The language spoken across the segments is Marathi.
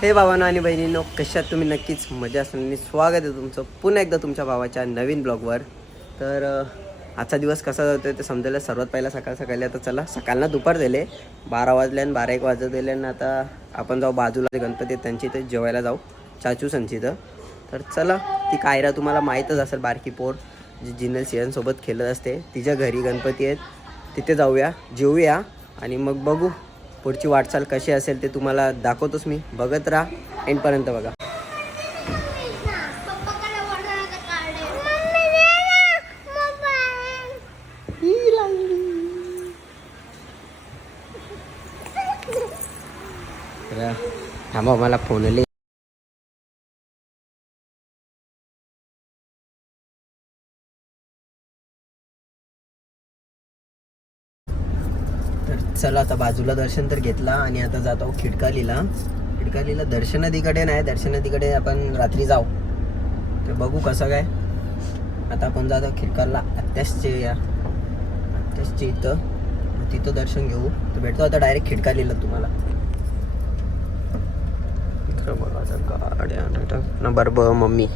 हे भावांनो आणि बहिणींनो कशात तुम्ही नक्कीच मजा असणारी स्वागत आहे तुमचं पुन्हा एकदा तुमच्या भावाच्या नवीन ब्लॉगवर. तर आजचा दिवस कसा जातो ते समजायला सर्वात पहिला सकाळ सकाळी आता चला सकाळला दुपार दिले बारा वाजले आणि बारा एक वाजत दिले आणि आता आपण जाऊ बाजूला गणपती आहेत त्यांची इथे जेवायला जाऊ चाचू संची तर चला ती कायरा तुम्हाला माहीतच असेल बारकी पोर जी जिनल सियांसोबत खेळत असते तिच्या घरी गणपती आहेत. तिथे जाऊया जेवूया आणि मग बघू. पुढची वाटचाल कशी असेल ते तुम्हाला दाखवतोच मी. बघत राहा. एंडपर्यंत बघा. थांबा मला फोन आले. चला आता बाजूला दर्शन तर घेतला आणि आता जातो खिडकालीला. खिडकालीला दर्शन दर्शनदीकडे नाही दर्शन दर्शनदीकडे आपण रात्री जाऊ. तर बघू कसं काय. आता आपण जातो खिडकाला आत्यासचे या आत्यासचे इथं. तिथं दर्शन घेऊ. तर भेटतो आता डायरेक्ट खिडकालीला तुम्हाला. बघा आता गाड्या नंबर ब मम्मी.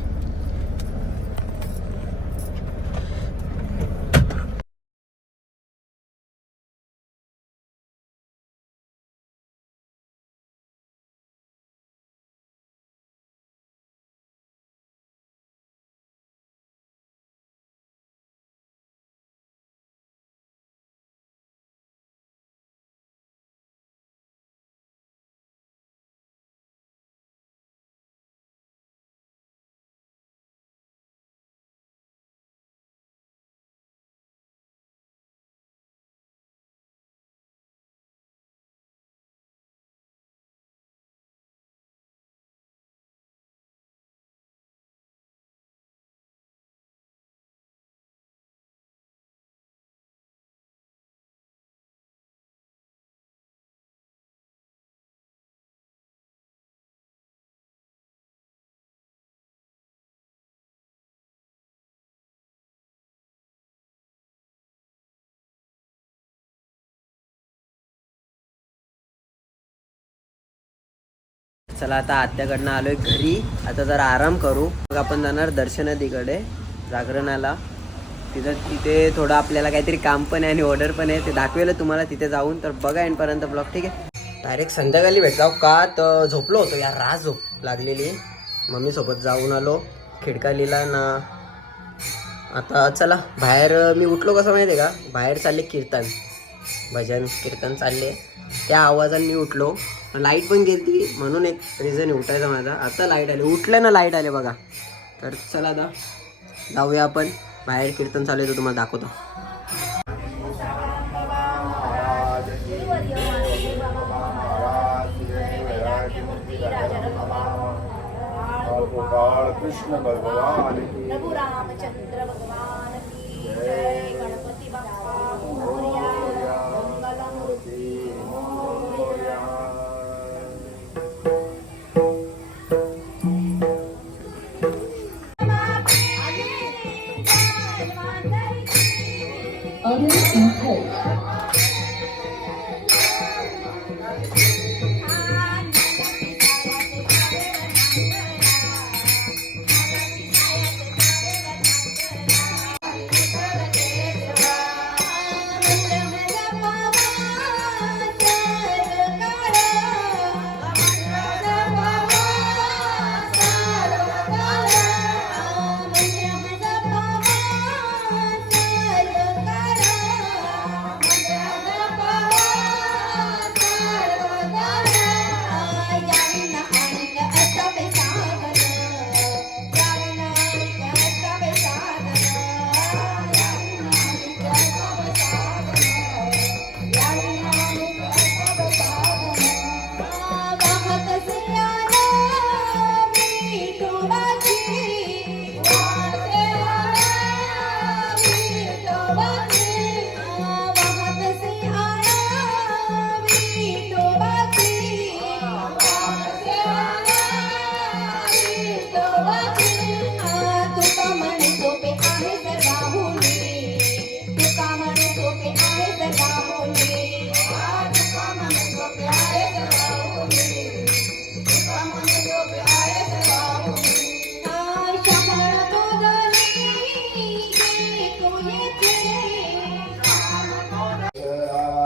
चला आता आत्याकडनं आलोय घरी. आता जरा आराम करू. मग आपण जाणार दर्शनदीकडे जागरणाला. तिथं तिथे थोडं आपल्याला काहीतरी काम पण आहे आणि ऑर्डर पण आहे. ते दाखवेल तुम्हाला. तिथे जाऊन तर बघा एंडपर्यंत ब्लॉग ठीक आहे? डायरेक्ट संध्याकाळी भेट जाऊ का तर झोपलो होतो. यार रास झोप लागलेली. मम्मीसोबत जाऊन आलो. खिडकालीला ना. आता चला. बाहेर मी उठलो कसं माहिती आहे का? बाहेर चालले कीर्तन. भजन कीर्तन चालले. त्या आवाजाने मी उठलो. लाइट पण गेली म्हणून एक रिझन उठायचा माझा आता लाइट आली उठलं ना लाइट आले बघा तर चला आता जाऊया आपण बाहेर कीर्तन चालू आहे तुम्हाला दाखवतो कृष्ण भगवान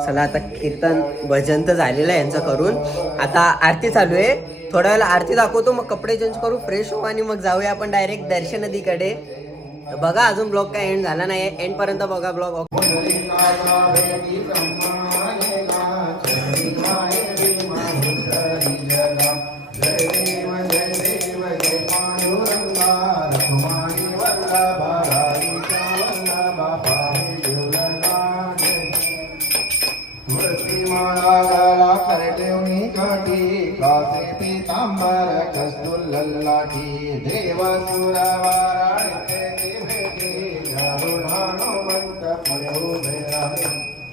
चला आता कीर्तन भजन तर झालेलं आहे यांचं करून. आता आरती चालू आहे. थोड्या वेळेला आरती दाखवतो मग कपडे चेंज करू फ्रेश होऊ आणि मग जाऊया आपण डायरेक्ट दर्शन नदीकडे. बघा अजून ब्लॉग काय एंड झाला नाही एंड पर्यंत बघा ब्लॉग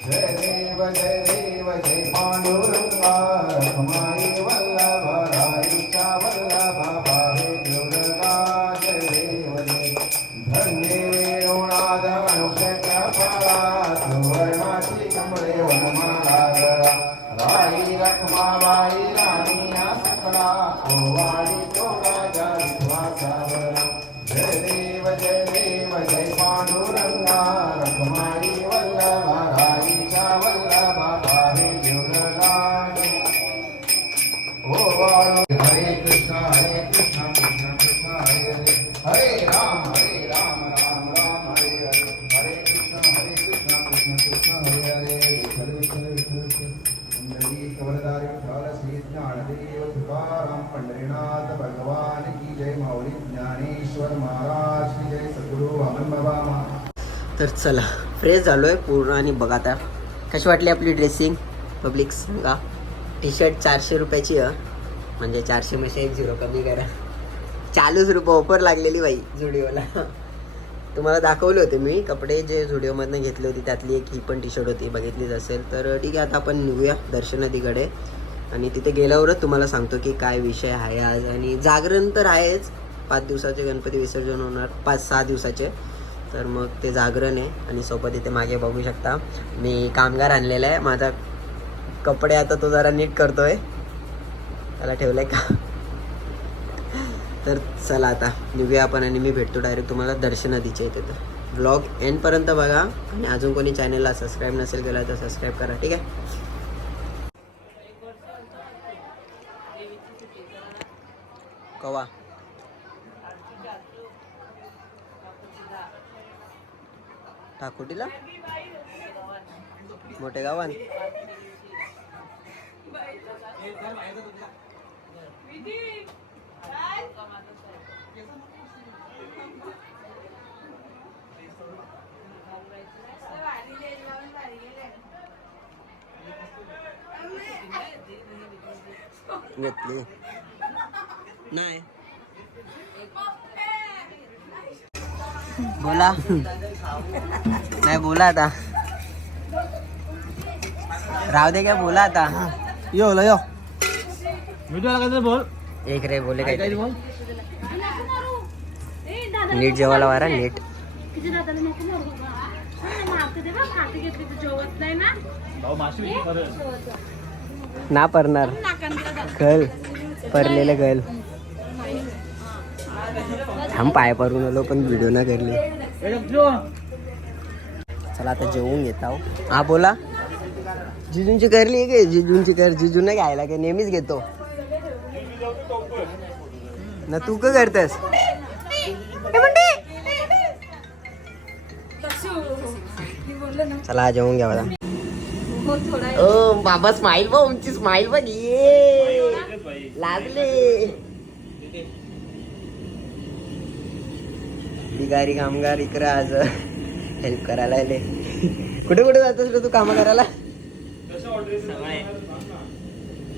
जय देव जय देव जय पांडुरंगा रखमाई वल्लभ राईच्या वल्लभा भावे दुर्गा जय देव जय धन्य वेणुनाद मनुष्य कपाळा सुवर्णाची कमळे वनमाला राई रखमाबाई राणी या सकळा कोवाडी तो तर चला फ्रेश झालो आहे पूर्ण आणि बघा आता कशी वाटली आपली ड्रेसिंग पब्लिक सांगा. टी शर्ट चारशे रुपयाची आहे. म्हणजे चारशे मध्ये एक झिरो कमी करा. चाळीस रुपये ऑफर लागलेली बाई झुडिओला तुम्हाला दाखवले होते मी कपडे जे झुडिओमधनं घेतले होते त्यातली एक ही पण टी शर्ट होती बघितलीच असेल. तर ठीक आहे आता आपण निघूया दर्शनदीकडे आणि तिथे गेल्यावरच तुम्हाला सांगतो की काय विषय आहे आज. आणि जागरण तर आहेच. पाच दिवसाचे गणपती विसर्जन होणार पाच सहा दिवसाचे. तर मग ते जागरण आहे आणि सोबत इथे मागे बघू शकता. मी कामगार आणलेला आहे. माझा कपडे आता तो जरा नीट करतोय. त्याला ठेवलंय का? तर चला आता निघूया आपण आणि मी भेटतो डायरेक्ट तुम्हाला दर्शन आधीच्या इथे तर. ब्लॉग एंडपर्यंत बघा आणि अजून कोणी चॅनलला सबस्क्राईब नसेल केला तर सबस्क्राईब करा ठीक आहे? ठाकुटीला? मोठे गावान? घेतली. नाही. बोला. नाही बोला आता. राव दे काय बोला आता. यो यो. व्हिडिओ लागायचं बोल. एक रे बोले काय काय बोल. नीट जेवायला वारा नीट. ना परणार. गल परलेलं गल थांब पाय परून आलो पण व्हिडिओ ना करली चला आता जेवून घेत आहो. हा बोला. जिजूंची करली आहे की जिजूंची कर जिजून घ्यायला काय? नेहमीच घेतो. ना तू का करतेस? चला जेवून घ्या मला ओ बाबा स्माईल बघ आमची स्माईल बघ ये. लागले. बिगारी कामगार इकडं आज. हेल्प करायला आले. कुठे कुठे जातोस रे तू काम करायला?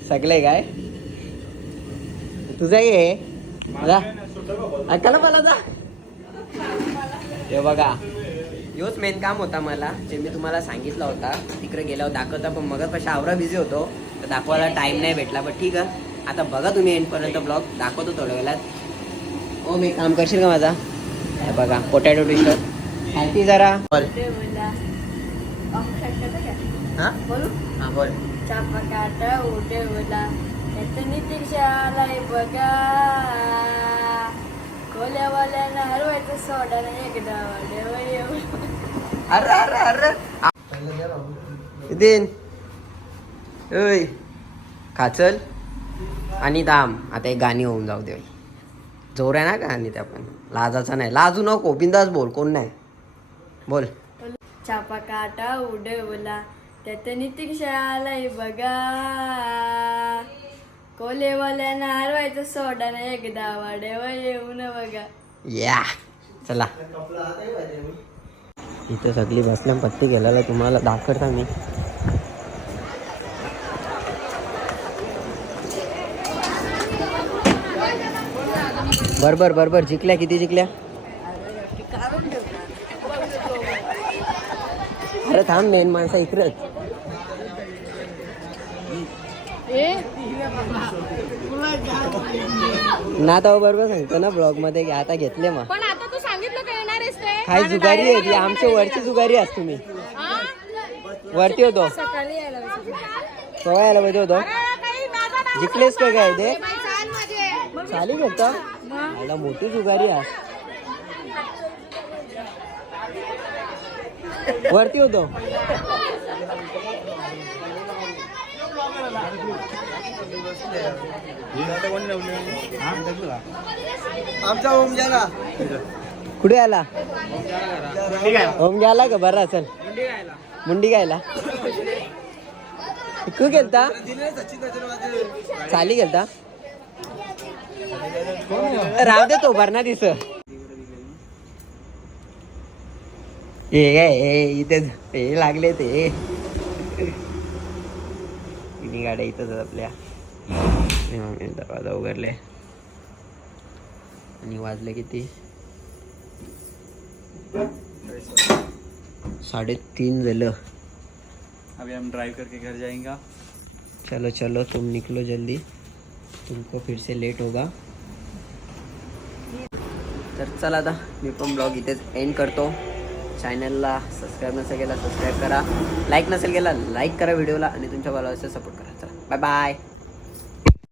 सगळे काय? तुझा ये ऐकायला मला जा. हे बघा. योच मेन काम होता मला जे मी तुम्हाला सांगितलं होता. तिकडे गेल्यावर दाखवता पण मग कशा आवरा बिझी होतो. तर दाखवायला टाइम नाही भेटला पण ठीक आहे. आता बघा तुम्ही एंडपर्यंत ब्लॉग दाखवतो थोड्या वेळात. ओ मी काम करशील का माझा? बघा पोटॅटो टी शर्ट हॅपी जरा. बोल. हा? बोलू बोल. चापकाट उडवला त्यातनी बघा कोल्यावाल्यानं हरवायचं सोडा नाही एकदा अरे अरे अरे. दिन. ऐ खाचल आणि दाम. आता एक गाणी होऊन जाऊ दे. जोर आहे ना का आणि त्या पण? लाजाचा नाही. लाजू नको बिंदास बोल कोण नाही. बोल. चापा काटा उडवला त्यात नितीक्षा आलाय बघा. कोलेवाल्यानं हरवायचं सोडा ना एकदा वाड्यावर येऊन बघा. या. चला. इथं सगळी बसल्या पत्ती गेलेला तुम्हाला दाखवता मी. बरोबर बरोबर जिंकल्या किती जिंकल्या? अरे थांब मेन माणसा इकडच ना तर बरोबर सांगतो ना ब्लॉगमध्ये की आता घेतले मग पण आता तू सांगितलं का येणार आहेस ते. काय जुगारी आहे ती? आमच्या वरची जुगारी असतो मी हा? वरती होतो. सकाळी यायला केव्हा यायला पाहिजे होतो अरे, काही नाही. जिंकलेस का काय ते? बाई, चाल माझे. चाली घेतो मला मोठी जुगारी आहे. वरती होतो. आमचा ओम झाला कुठे आला? ओम गेला का? बरं असेल. मुंडी गायला तू गेलता? चाली गेलता? राव दे तो भरणा दिस. हे इथे हे लागले ते. गाड्या इथंच आपल्या. दरवाजा उघडले. आणि वाजले किती? साडेतीन झालं. अभी हम ड्राइव करके घर जाएंगे। चलो चलो तुम निकलो जल्दी. तुमको फिर से लेट होगा। तर चला आता मी पण ब्लॉग इथेच एंड करतो. चॅनलला सबस्क्राईब नसेल केला सबस्क्राईब करा. लाईक नसेल केला लाईक करा व्हिडिओला आणि तुमच्या भावाला सपोर्ट करा. चला बाय बाय